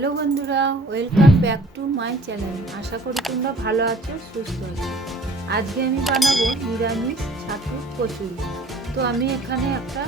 Hello বন্ধুরা, welcome back to my channel. আশা করি তোমরা ভালো আছো, সুস্থ আছো। আজকে আমি বানাবো নিরামিষ ছাতু কচুরি। তো আমি এখানে একটা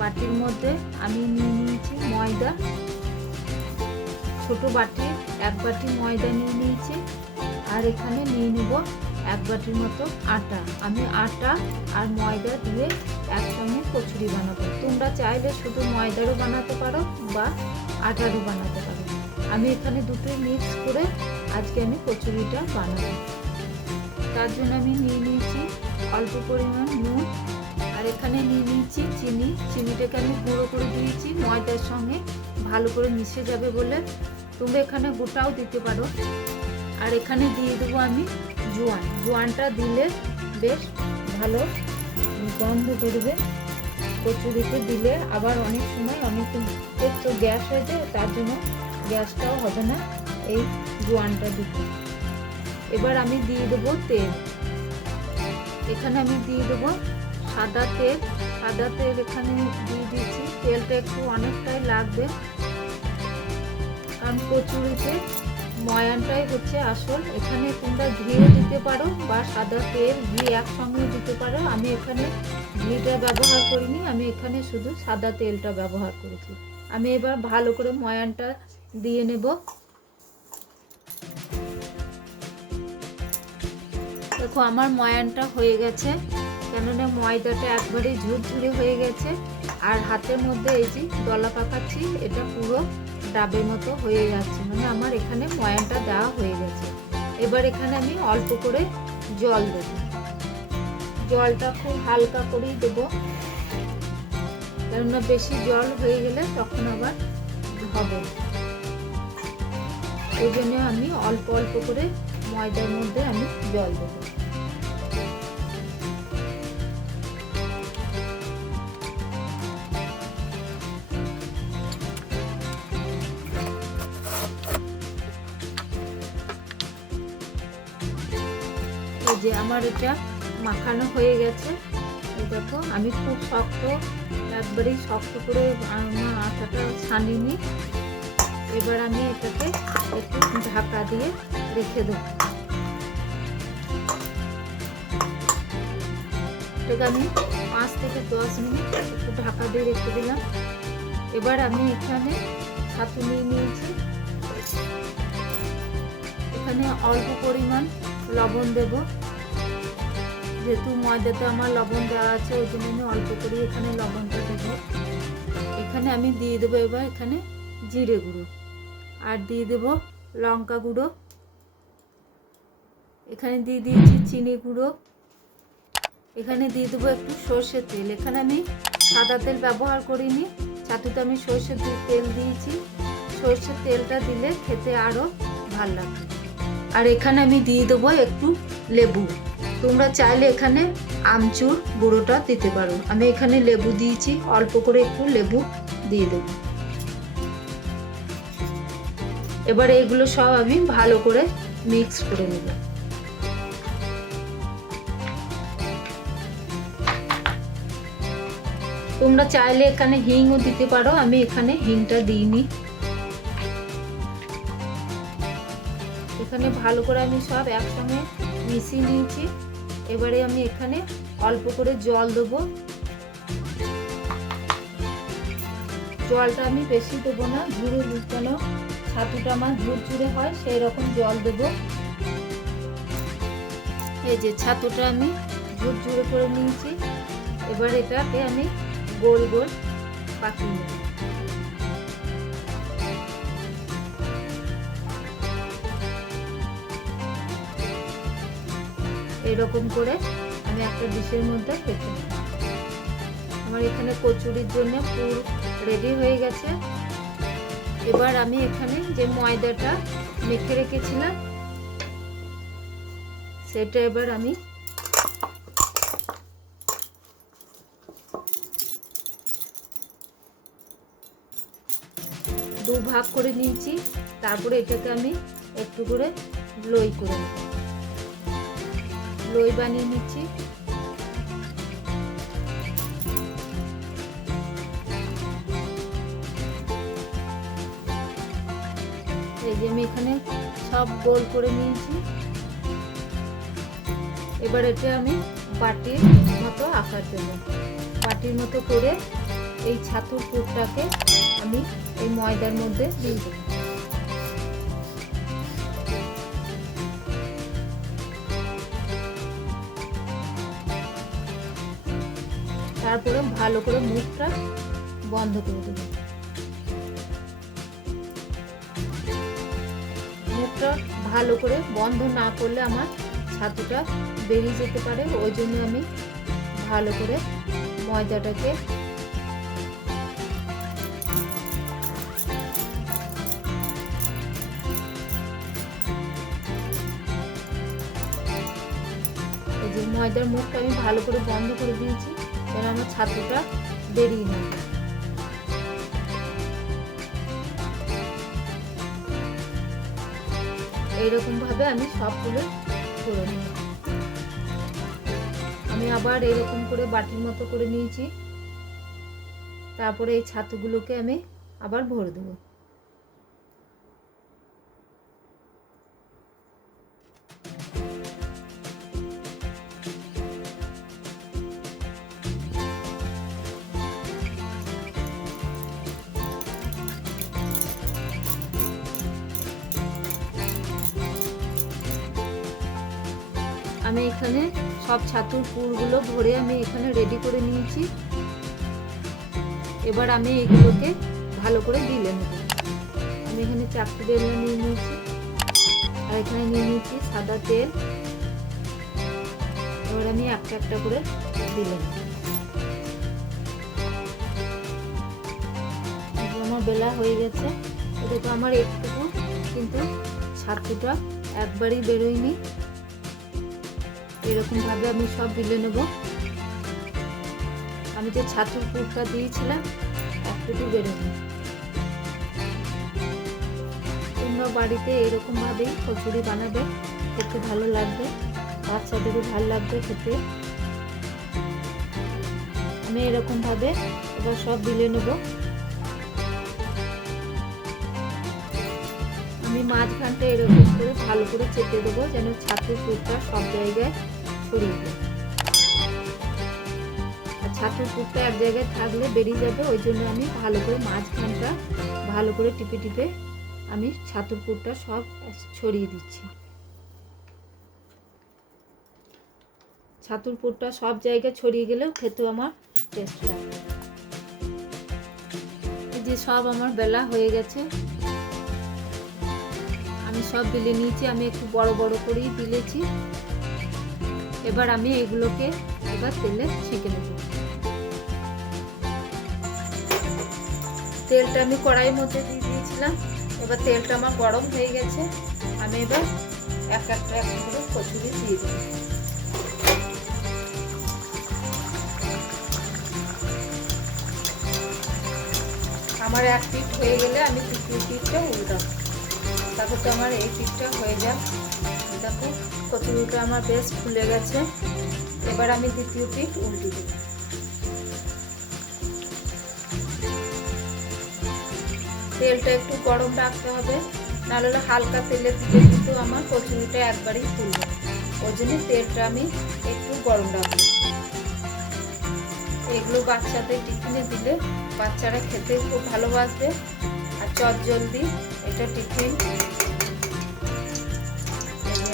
বাটির মধ্যে আমি নিয়ে নিয়েছি ময়দা। ছোট বাটি, এক বাটি ময়দা নিয়ে নিয়েছি। আর এখানে নিয়ে নেব এক বাটির মতো আটা। আমি আটা আর ময়দা দিয়ে একসঙ্গে কচুরি বানাবো। তোমরা চাইলে শুধু ময়দারও বানাতে পারো বা আটারও বানাতে পারো। আমি এখানে দুটোই মিক্স করে আজকে আমি কচুরিটা বানাবো। তার জন্য আমি নিয়ে নিয়েছি অল্প পরিমাণ নুন, আর এখানে নিয়ে নিয়েছি চিনি। চিনিটাকে আমি গুঁড়ো করে দিয়েছি, ময়দার সঙ্গে ভালো করে মিশে যাবে বলে। তোমরা এখানে গোটাও দিতে পারো। আর এখানে দিয়ে দেবো আমি জোয়ান। জোয়ানটা দিলে বেশ ভালো গন্ধ বেরোবে। কচুরিতে দিলে আবার অনেক সময় অনেক তো গ্যাস হয়ে যায়, তার জন্য গ্যাসটাও হবে না, এই জোয়ানটা দিতে এবার আমি দিয়ে দেবো তেল। এখানে আমি দিয়ে দেবো সাদা তেল। সাদা তেল এখানে দিয়ে দিচ্ছি তেলটা একটু অনেকটাই লাগবে। কারণ কচুরিতে ময়ানটাই হচ্ছে আসল। এখানে তোমরা ঘিও দিতে পারো বা সাদা তেল ঘি একসঙ্গে দিতে পারো। আমি এখানে ঘিটা ব্যবহার করিনি। আমি এখানে শুধু সাদা তেলটা ব্যবহার করেছি। আমি এবার ভালো করে ময়ানটা দিয়ে নেব। দেখো, আমার ময়ানটা হয়ে গেছে। কেননা ময়দাটা একবারেই ঝুরঝুরে হয়ে গেছে। আর হাতের মধ্যে এই যে দলা পাকাচ্ছি, এটা পুরো ডাবের মতো হয়ে যাচ্ছে। মানে আমার এখানে ময়ানটা দেওয়া হয়ে গেছে। এবার এখানে আমি অল্প করে জল দেব। জলটা খুব হালকা করেই দেবো। কেননা বেশি জল হয়ে গেলে তখন আবার হবে জন্য আমি অল্প অল্প করে ময়দার মধ্যে আমি জল দেবো। যে আমার এটা মাখানো হয়ে গেছে। এই দেখো, আমি খুব শক্ত, একবারেই শক্ত করে আমার আটাটা ছানিনি। এবার আমি এটাকে একটু ঢাকা দিয়ে রেখে দেবো। এটাকে আমি পাঁচ থেকে দশ মিনিট একটু ঢাকা দিয়ে রেখে দিলাম। এবার আমি এখানে ছাতু নিয়ে নিয়েছি। এখানে অল্প পরিমাণ লবণ দেব। যেহেতু ময়দাতে আমার লবণ দেওয়া আছে, ওই জন্য আমি অল্প করে এখানে লবণটা দেবো। এখানে আমি দিয়ে দেবো এবার এখানে জিরে গুঁড়ো। আর দিয়ে দেব লঙ্কা গুঁড়ো। এখানে দিয়ে দিয়েছি চিনি গুঁড়ো। এখানে দিয়ে দেবো একটু সর্ষের তেল। এখানে আমি সাদা তেল ব্যবহার করিনি। ছাতুতে আমি সর্ষের তেল দিয়েছি। সর্ষের তেলটা দিলে খেতে আরও ভালো লাগবে। আর এখানে আমি দিয়ে দেবো একটু লেবু। তোমরা চাইলে এখানে আমচুর গুঁড়োটা দিতে পারো। আমি এখানে লেবু দিয়েছি। অল্প করে একটু লেবু দিয়ে দেব। এবার এগুলো সব আমি ভালো করে মিক্স করে নেব। তোমরা চাইলে এখানে হিংও দিতে পারো, আমি এখানে হিংটা দিইনি। এখানে ভালো করে আমি সব একসঙ্গে মিশিয়ে নিয়েছি। এবারে আমি এখানে অল্প করে জল দেবো। জলটা আমি বেশি দেবো না ঝুড়ে যেন ছাতুটা আমার ঝুরঝুরে হয় সেই রকম জল দেবো। এই যে ছাতুটা আমি ঝুরঝুরে করে নিয়েছি। এবার এটাকে আমি গোল গোল পাকিয়ে নেব। এরকম করে আমি একটা ডিশের মধ্যে নেব। আমার এখানে কচুরির জন্য পুর রেডি হয়ে গেছে। এবার আমি এখানে যে ময়দাটা মেখে রেখেছিলাম, সেটা এবার আমি দু ভাগ করে নিয়েছি। তারপরে এটাকে আমি একটু করে লই করে লই বানিয়ে নিচ্ছি। যে আমি এখানে সব গোল করে নিয়েছি। এবার এটা আমি বাটির মতো আঁকার জন্য বাটির মতো করে এই ছাতুর পুরটাকে আমি এই ময়দার মধ্যে দিয়ে দেবো। তারপরে ভালো করে মুখটা বন্ধ করে দেবো। মুখটা ভালো করে বন্ধ না করলে আমার ছাতুটা বেরিয়ে যেতে পারে ওই জন্য আমি ভালো করে ময়দাটাকে ময়দার মুখটা আমি ভালো করে বন্ধ করে দিয়েছি, যেন আমার ছাতুটা বেরিয়ে না। এইরকম ভাবে আমি সবগুলো করে নিই আমি আবার এরকম করে বাটির মতো করে নিয়েছি। তারপরে এই ছাতুগুলোকে আমি আবার ভরে দেবো। আমি এখানে সব ছাতুর পুরগুলো ভরে আমি এখানে রেডি করে নিয়েছি। এবার আমি এগুলোকে ভালো করে দিলে নেব। আমি এখানে চারটে বেলনা নিয়ে নিয়েছি। আর এখানে নিয়ে নিয়েছি সাদা তেল। এবার আমি একটা একটা করে দিলে আমার বেলা হয়ে গেছে। এটা তো আমার একটুকু, কিন্তু ছাতুটা একবারই বেরোয়নি। এরকম ভাবে আমি সব বিলে নেব। আমি যে ছাতুর পুরটা দিয়েছিলাম একটুকু বেরোবে তোমরা বাড়িতে এরকম ভাবেই কচুরি বানাবে, খেতে ভালো লাগবে, বাচ্চাদেরও ভালো লাগবে খেতে। আমি এরকম ভাবে এবার সব বিলে নেব। আমি মাঝখানটা এরকম করে ভালো করে চেপে দেবো, যেন ছাতুর পুরটা সব জায়গায় ছড়িয়ে যায়। আর ছাতুর পুরটা এক জায়গায় থাকলে বেরিয়ে যাবে, ওই জন্য আমি ভালো করে মাঝখানটা ভালো করে টিপে টিপে আমি ছাতুর পুরটা সব ছড়িয়ে দিচ্ছি। ছাতুর পুরটা সব জায়গায় ছড়িয়ে গেলেও খেতেও আমার টেস্ট এই যে সব আমার বেলা হয়ে গেছে আমি সব বিলে নিয়েছি, আমি একটু বড় বড় করেই বিলেছি। এবার আমি এগুলোকে এবার তেলে ছেঁকে নেব। তেলটা আমি কড়াইয়ের মধ্যে দিয়ে দিয়েছিলাম। এবার তেলটা আমার গরম হয়ে গেছে। আমি এবার এক একটা এক করে কচুরি দিয়ে দেবো। আমার এক পিঠ হয়ে গেলে আমি দ্বিতীয় পিঠটা উল্টাবো। তারপর তো আমার এই পিঠটা হয়ে যাক। দেখো, কচুরিটা আমার বেশ ফুলে গেছে। এবার আমি দ্বিতীয় পিঠ উল্টে দেব। তেলটা একটু গরম রাখতে হবে, নাহলে হালকা তেলে দিলে কিন্তু আমার কচুরিটা একবারই ফুলবে। ওই জন্য তেলটা আমি একটু গরম রাখব। এগুলো বাচ্চাদের টিফিনে দিলে বাচ্চারা খেতে খুব ভালোবাসবে। চট জলদি, এটা টিফিন।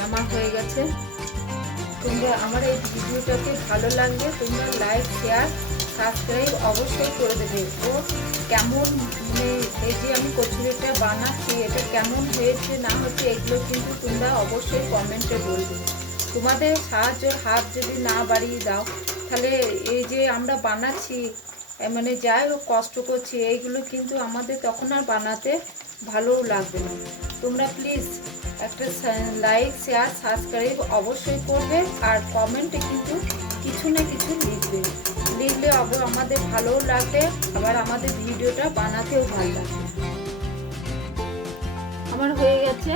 আমার হয়ে গেছে। তোমরা আমার এই ভিডিওটাকে ভালো লাগলে তোমরা লাইক শেয়ার সাবস্ক্রাইব অবশ্যই করে দেবে। ও কেমন মানে এই যে আমি কচুরিটা বানাচ্ছি, এটা কেমন হয়েছে না হচ্ছে এগুলো কিন্তু তোমরা অবশ্যই কমেন্টে বলবে। তোমাদের সাহায্যের হাত যদি না বাড়িয়ে দাও, তাহলে এই যে আমরা বানাচ্ছি মানে যাই হোক, কষ্ট করছি। এইগুলো কিন্তু আমাদের তখন আর বানাতে ভালোও লাগবে না। তোমরা প্লিজ একটা লাইক শেয়ার সাবস্ক্রাইব অবশ্যই করবে আর কমেন্টে কিন্তু কিছু না কিছু লিখবে। লিখলে অব আমাদের ভালোও লাগবে, আবার আমাদের ভিডিওটা বানাতেও ভালো লাগবে। আমার হয়ে গেছে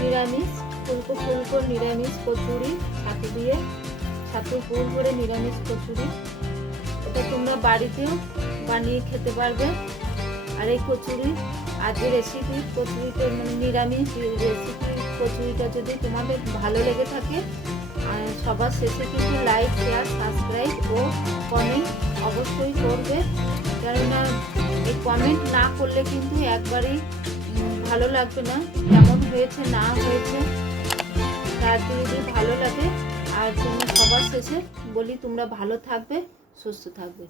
নিরামিষ, ফুলকো ফুলকো নিরামিষ কচুরি, ছাতু দিয়ে ছাতুর ফুল করে নিরামিষ কচুরি। এটা তোমরা বাড়িতেও বানিয়ে খেতে পারবে। আর এই কচুরি আজকে রেসিপি কচুরিটা মানে নিরামিষ রেসিপি কচুরিটা যদি তোমাদের ভালো লেগে থাকে সবার শেষে কিন্তু লাইক শেয়ার সাবস্ক্রাইব ও কমেন্ট অবশ্যই করবে। কেননা এই কমেন্ট না করলে কিন্তু একবারই ভালো লাগবে না, কেমন হয়েছে, না হয়েছে, তার যদি ভালো লাগে, আর জন্য সবার শেষে বলি তোমরা ভালো থাকবে। সুস্থ থাকবে